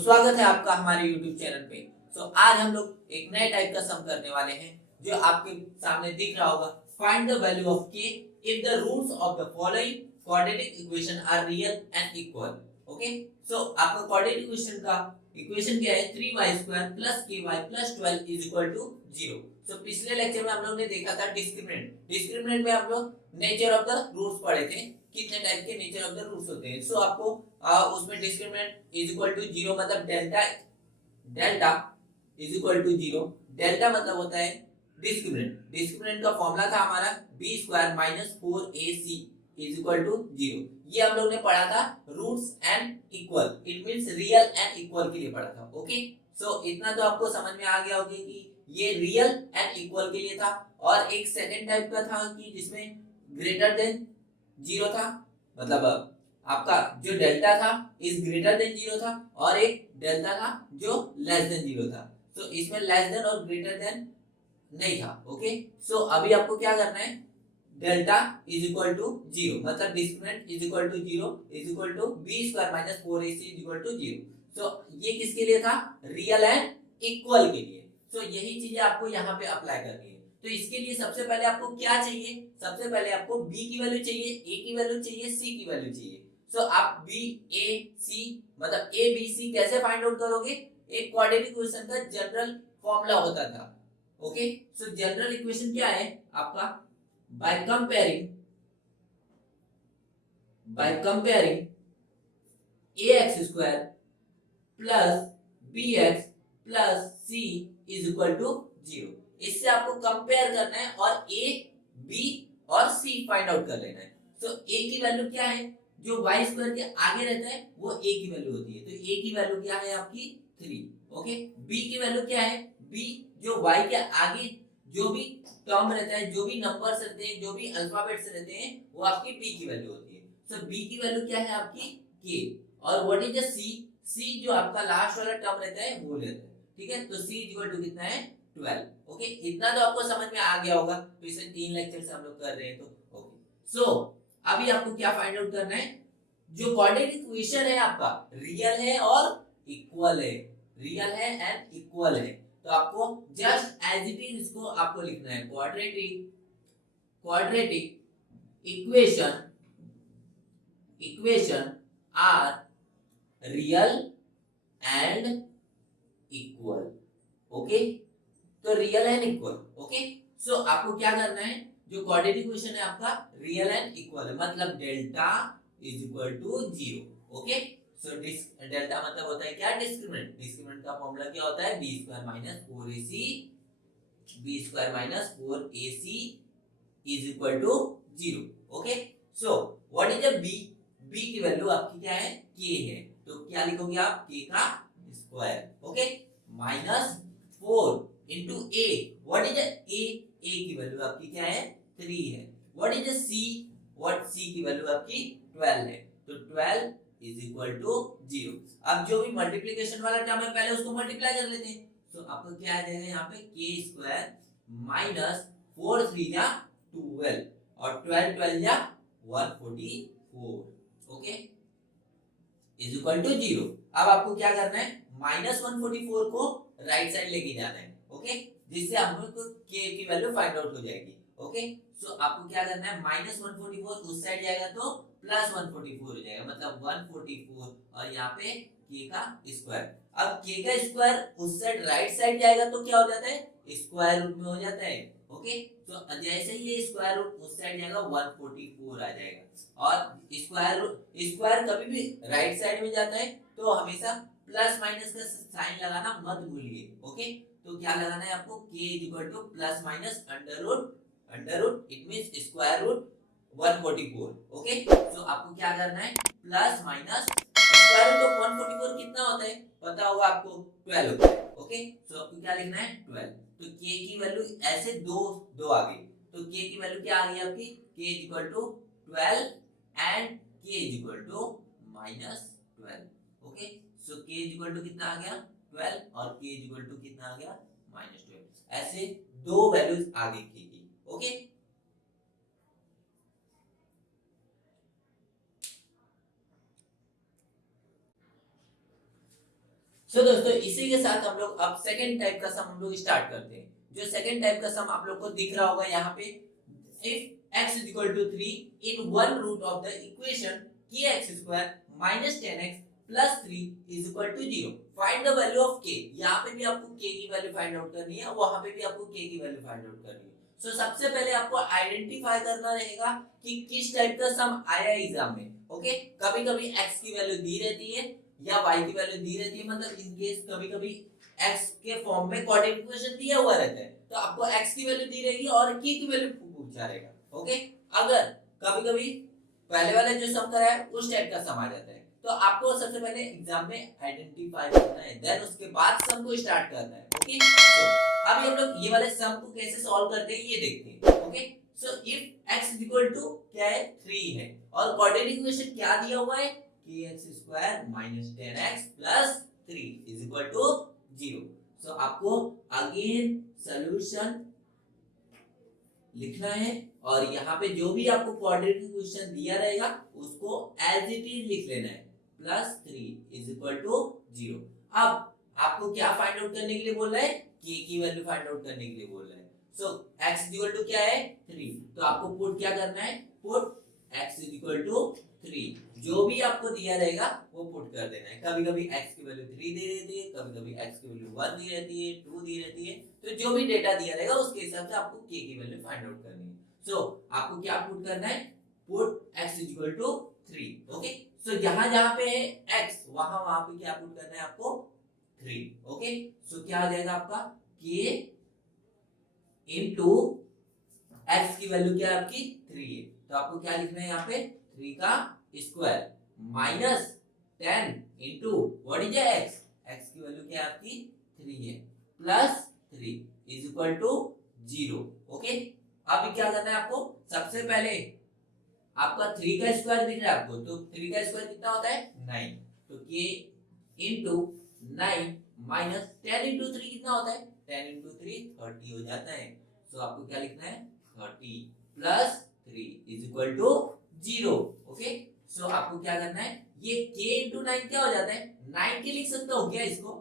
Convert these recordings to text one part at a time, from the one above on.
स्वागत है आपका हमारे YouTube चैनल पे। आज हम लोग एक नए टाइप का सम करने वाले हैं जो आपके सामने दिख रहा होगा। Find the value of k if the roots of the following quadratic equation are real and equal. Okay, आपका क्वाड्रेटिक इक्वेशन का इक्वेशन क्या है? 3y² + ky + 12 is equal to 0। पिछले लेक्चर में हम लोग ने देखा था डिस्क्रिमिनेंट में हम लोग नेचर ऑफ द रूट्स पढ़े थे, कितने टाइप के नेचर ऑफ द रूट्स होते हैं। आपको उसमें डिस्क्रिमिनेंट इज इक्वल टू 0 मतलब delta is equal to 0। Delta मतलब होता है डिस्क्रिमिनेंट का फॉर्मूला था हमारा b² - 4ac is equal to 0। ये हम लोग ने पढ़ा था roots and equal, it means real and equal के लिए पढ़ा था। ओके, इतना तो आपको समझ में आ गया होगा कि ये रियल एंड इक्वल के लिए था। और एक सेकंड टाइप का था कि जिसमें ग्रेटर देन 0 था, मतलब आपका जो डेल्टा था इज ग्रेटर देन 0 था, और एक डेल्टा था जो लेस देन 0 था। इसमें लेस देन और ग्रेटर देन नहीं था। ओके, अभी आपको क्या करना है? डेल्टा इज इक्वल टू 0 मतलब discriminant is equal to 0 is equal to b² - 4ac is equal to 0। ये किसके लिए था? रियल एंड इक्वल के लिए। यही चीजें आपको यहाँ पे अप्लाई करनी है। तो इसके लिए सबसे पहले आपको क्या चाहिए? सबसे पहले आपको b की वैल्यू चाहिए, a की वैल्यू चाहिए, c की वैल्यू चाहिए। आप b a c मतलब a b c कैसे फाइंड आउट करोगे? एक क्वाड्रेटिक इक्वेशन का जनरल फॉर्मूला होता था। ओके, जनरल इक्वेशन क्या है आपका? by comparing ax² plus bx plus c is equal to 0। इससे आपको कंपेयर करना है और a b और c फाइंड आउट कर लेना है। a की वैल्यू क्या है? जो y² के आगे रहता है वो a की वैल्यू होती है, तो a की वैल्यू क्या है आपकी? 3। ओके, b की वैल्यू क्या है? b जो y के आगे जो भी टर्म रहता है, जो भी नंबर्स रहते हैं, जो भी अल्फाबेट्स रहते हैं, वो आपकी b की वैल्यू होती है। b की वैल्यू क्या है आपकी? k। और व्हाट इज द c जो आपका लास्ट वाला टर्म रहता है वो लेता है। ठीक है, तो c इक्वल टू कितना है? 12। ओके, इतना तो आपको समझ में आ गया होगा। तो इसे 3 लेक्चर से हम लोग कर रहे हैं। तो ओके, अभी आपको क्या फाइंड आउट करना है? जो क्वाड्रेटिक इक्वेशन है आपका रियल है और इक्वल है, रियल है एंड इक्वल है। तो आपको जस्ट एज इट इज इसको आपको लिखना है। Quadratic equation are real and equal. Okay, तो रियल एंड इक्वल। ओके, आपको क्या करना है? जो क्वाड्रेटिक इक्वेशन है आपका रियल एंड इक्वल है, मतलब delta is equal to 0। Okay, delta मतलब होता है क्या? डिस्क्रिमिनेंट का फॉर्मूला क्या होता है? b² - 4ac is equal to 0। Okay, what is the b की वैल्यू आपकी क्या है? k है, तो क्या लिखोगे आप? k का square. Okay, -4 into a, what is a? a की वैल्यू आपकी क्या है? 3 है। What is c? c की वैल्यू आपकी 12 है, तो 12 इज इक्वल टू 0। अब जो भी मल्टीप्लिकेशन वाला टर्म है पहले उसको मल्टीप्लाई कर लेते हैं। आपको क्या आ जाएगा यहाँ पे? k² - 4 3 या 12 और 12 12 या 144। Okay, is equal to 0। अब आपको क्या करना है? -144 को राइट साइड लेके जाना है। ओके, जिससे हमको k की वैल्यू फाइंड आउट हो जाएगी। ओके, आपको क्या करना है? -144 उस साइड जाएगा तो +144 हो जाएगा, मतलब 144 और यहाँ पे k का स्क्वायर। अब k का स्क्वायर उस साइड राइट साइड जाएगा तो क्या हो जाता है? स्क्वायर रूट में हो जाता है। ओके, जैसे ही ये स्क्वायर रूट उस साइड जाएगा 144 आ जाएगा। और स्क्वायर कभी भी राइट साइड में जाता है तो हमेशा प्लस माइनस का साइन लगाना मत भूलिए। ओके, तो क्या लगाना है आपको? k + minus under root it means square root 144। Okay, आपको क्या करना है? Plus minus square root of 144 कितना होता है पता होगा आपको? 12 होता है। ओके, आपको क्या लिखना है? 12। तो k की वैल्यू ऐसे दो आ गई, तो k की वैल्यू क्या आ गई आपकी? k = 12 and k = -12। Okay, k = कितना आ गया? 12 और k = कितना आ गया? -12। ऐसे दो वैल्यूज आ गई k की। ओके, सो दोस्तों इसी के साथ हम लोग अब सेकेंड टाइप का सम हम लोग स्टार्ट करते हैं। जो सेकेंड टाइप का सम आप लोग को दिख रहा होगा यहाँ पे, if x is equal to 3 in one root of the equation kx square minus 10x plus 3 is equal to 0, find the value of k। यहाँ पे भी आपको k की वैल्यू फाइंड आउट करनी है, वहां पे भी आपको k की वैल्यू फाइंड आउट करनी है। सो सबसे पहले आपको आइडेंटिफाई करना रहेगा कि किस टाइप का सम आया एग्जाम में। ओके, कभी कभी x की वैल्यू दी रहती है या y की वैल्यू दी रहती है, मतलब इन केस कभी कभी x के फॉर्म में क्वाड्रेटिक इक्वेशन दिया हुआ रहता है, तो आपको x की वैल्यू दी रहेगी और k की वैल्यू पूछा रहेगा। ओके, अगर कभी कभी पहले वाला जो सम कराया है उस टाइप का सम आ जाता है, तो आपको सबसे पहले एग्जाम में आइडेंटिफाई करना है, देन उसके बाद सम को स्टार्ट करना है। ओके, तो अभी हम लोग ये वाले सम को कैसे सॉल्व करते हैं ये देखते हैं। Okay, so if x is equal to क्या है 3 है और क्वाड्रेटिक इक्वेशन क्या दिया हुआ है kx square minus 10x plus 3 is equal to 0। So आपको अगेन सॉल्यूशन लिखना है और यहाँ पे जो भी आपको क्वाड्रेटिक इक्वेशन दिया रहेगा उसको एज इट इज लिख लेना है, प्लस 3 इज इक्वल टू 0। अब आपको क्या फाइंड आउट करने के लिए बोल रहा है, k की वैल्यू फाइंड आउट करने के लिए बोल रहा है। So x is equal to क्या है 3, तो आपको पुट क्या करना है, put x is equal to 3, जो भी आपको दिया रहेगा वो पुट कर देना है। कभी कभी x की वैल्यू 3 दे देती है, कभी कभी x की वैल्यू 1 दी रहती है, 2 दी रहती है, तो जो भी डेटा दिया रहेगा उसके हिसाब से आपको k की वैल्यू फाइंड आउट करनी है। सो आपको क्या पुट करना है, put x is equal to 3। Okay, so जहां जहां पे है x वहां वहां पे क्या पुट करना है आपको 3। ओके, सो क्या आ जाएगा आपका k इनटू x की वैल्यू क्या है आपकी 3 है, तो आपको क्या लिखना है यहाँ पे 3 का square minus 10 into what is x, x की वैल्यू क्या है आपकी 3 है, plus 3 is equal to 0। Okay, अब क्या करना है आपको, सबसे पहले आपका 3 का स्क्वायर दिख रहा है आपको, तो 3 का स्क्वायर कितना होता है 9, तो k इनटू 9 माइनस 10 इनटू 3 कितना होता है 10 इनटू 3 30 हो जाता है। सो आपको क्या लिखना है 30 plus 3 is equal to 0। Okay, so आपको क्या करना है, ये k इनटू 9 क्या हो जाता है 9 के लिख सकता हूँ क्या इसको,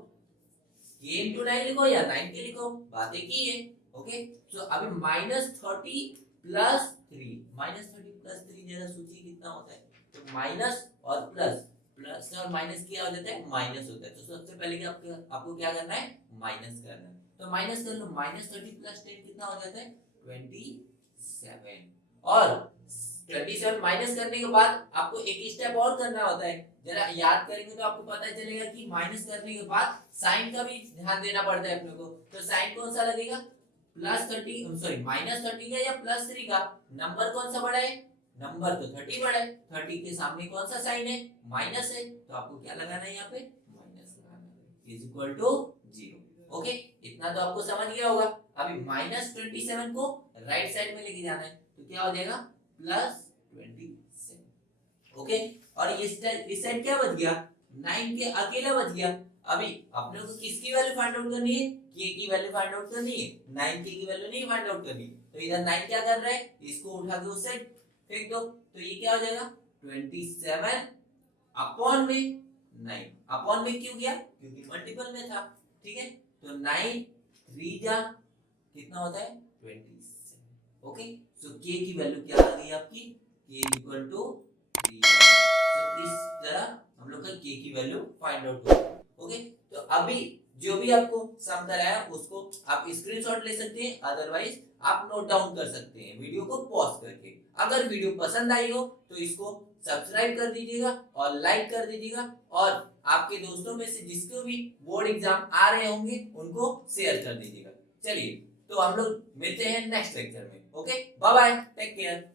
k इनटू 9 लिखो या 9 के लिखो, बात एक ही है। ओके, सो अभी माइनस 30 प्लस 3, माइनस 30 प्लस 3 जरा सोचिए कितना होता है, तो माइनस और प्लस, प्लस और माइनस क्या हो जाता है माइनस होता है, तो सबसे पहले क्या आपको क्या करना है माइनस करना है, तो माइनस कर लो, माइनस 30 प्लस 10 कितना हो जाता है 27, और 27 माइनस करने के बाद आपको एक स्टेप और करना होता है, जरा याद करेंगे तो आपको पता चलेगा कि माइनस करने के बाद साइन का भी ध्यान देना पड़ता है अपने को, तो साइन कौन सा लगेगा प्लस 30 सॉरी माइनस 30 का या प्लस 3 का, नंबर कौन सा बड़ा है, नंबर तो 30 बड़ा है, 30 के सामने कौन सा साइन है माइनस है, तो आपको क्या लगाना है यहाँ पे माइनस लगाना है इज इक्वल टू 0। ओके, इतना तो आपको समझ गया होगा। अभी माइनस 27 को राइट साइड में लेके जाना है, तो क्या हो जाएगा प्लस 27। ओके, और इस साइड क्या बच गया 9 के अकेला बच गया। अभी अपने को किसकी वैल्यू फाइंड आउट करनी है, k की वैल्यू फाइंड आउट करनी है, 9 k की वैल्यू नहीं फाइंड आउट करनी, तो इधर 9 क्या कर रहा है, इसको उठा के उस साइड फेंक दो, तो ये क्या हो जाएगा 27 अपॉन में 9, अपॉन में क्यों गया क्योंकि मल्टीपल में था। ठीक है, तो 9 3 जा कितना होता है 27। ओके, सो k की वैल्यू क्या आ गई आपकी k इक्वल टू 3। तो इस तरह हम लोग का k की वैल्यू फाइंड आउट होगा। ओके, तो अभी जो भी आपको सम कराया उसको आप स्क्रीनशॉट ले सकते हैं, अदरवाइज आप नोट डाउन कर सकते हैं वीडियो को पॉज करके। अगर वीडियो पसंद आई हो तो इसको सब्सक्राइब कर दीजिएगा और लाइक कर दीजिएगा, और आपके दोस्तों में से जिसको भी बोर्ड एग्जाम आ रहे होंगे उनको शेयर कर दीजिएगा। चलिए, तो हम लोग मिलते हैं नेक्स्ट लेक्चर में। Okay, bye bye, take care.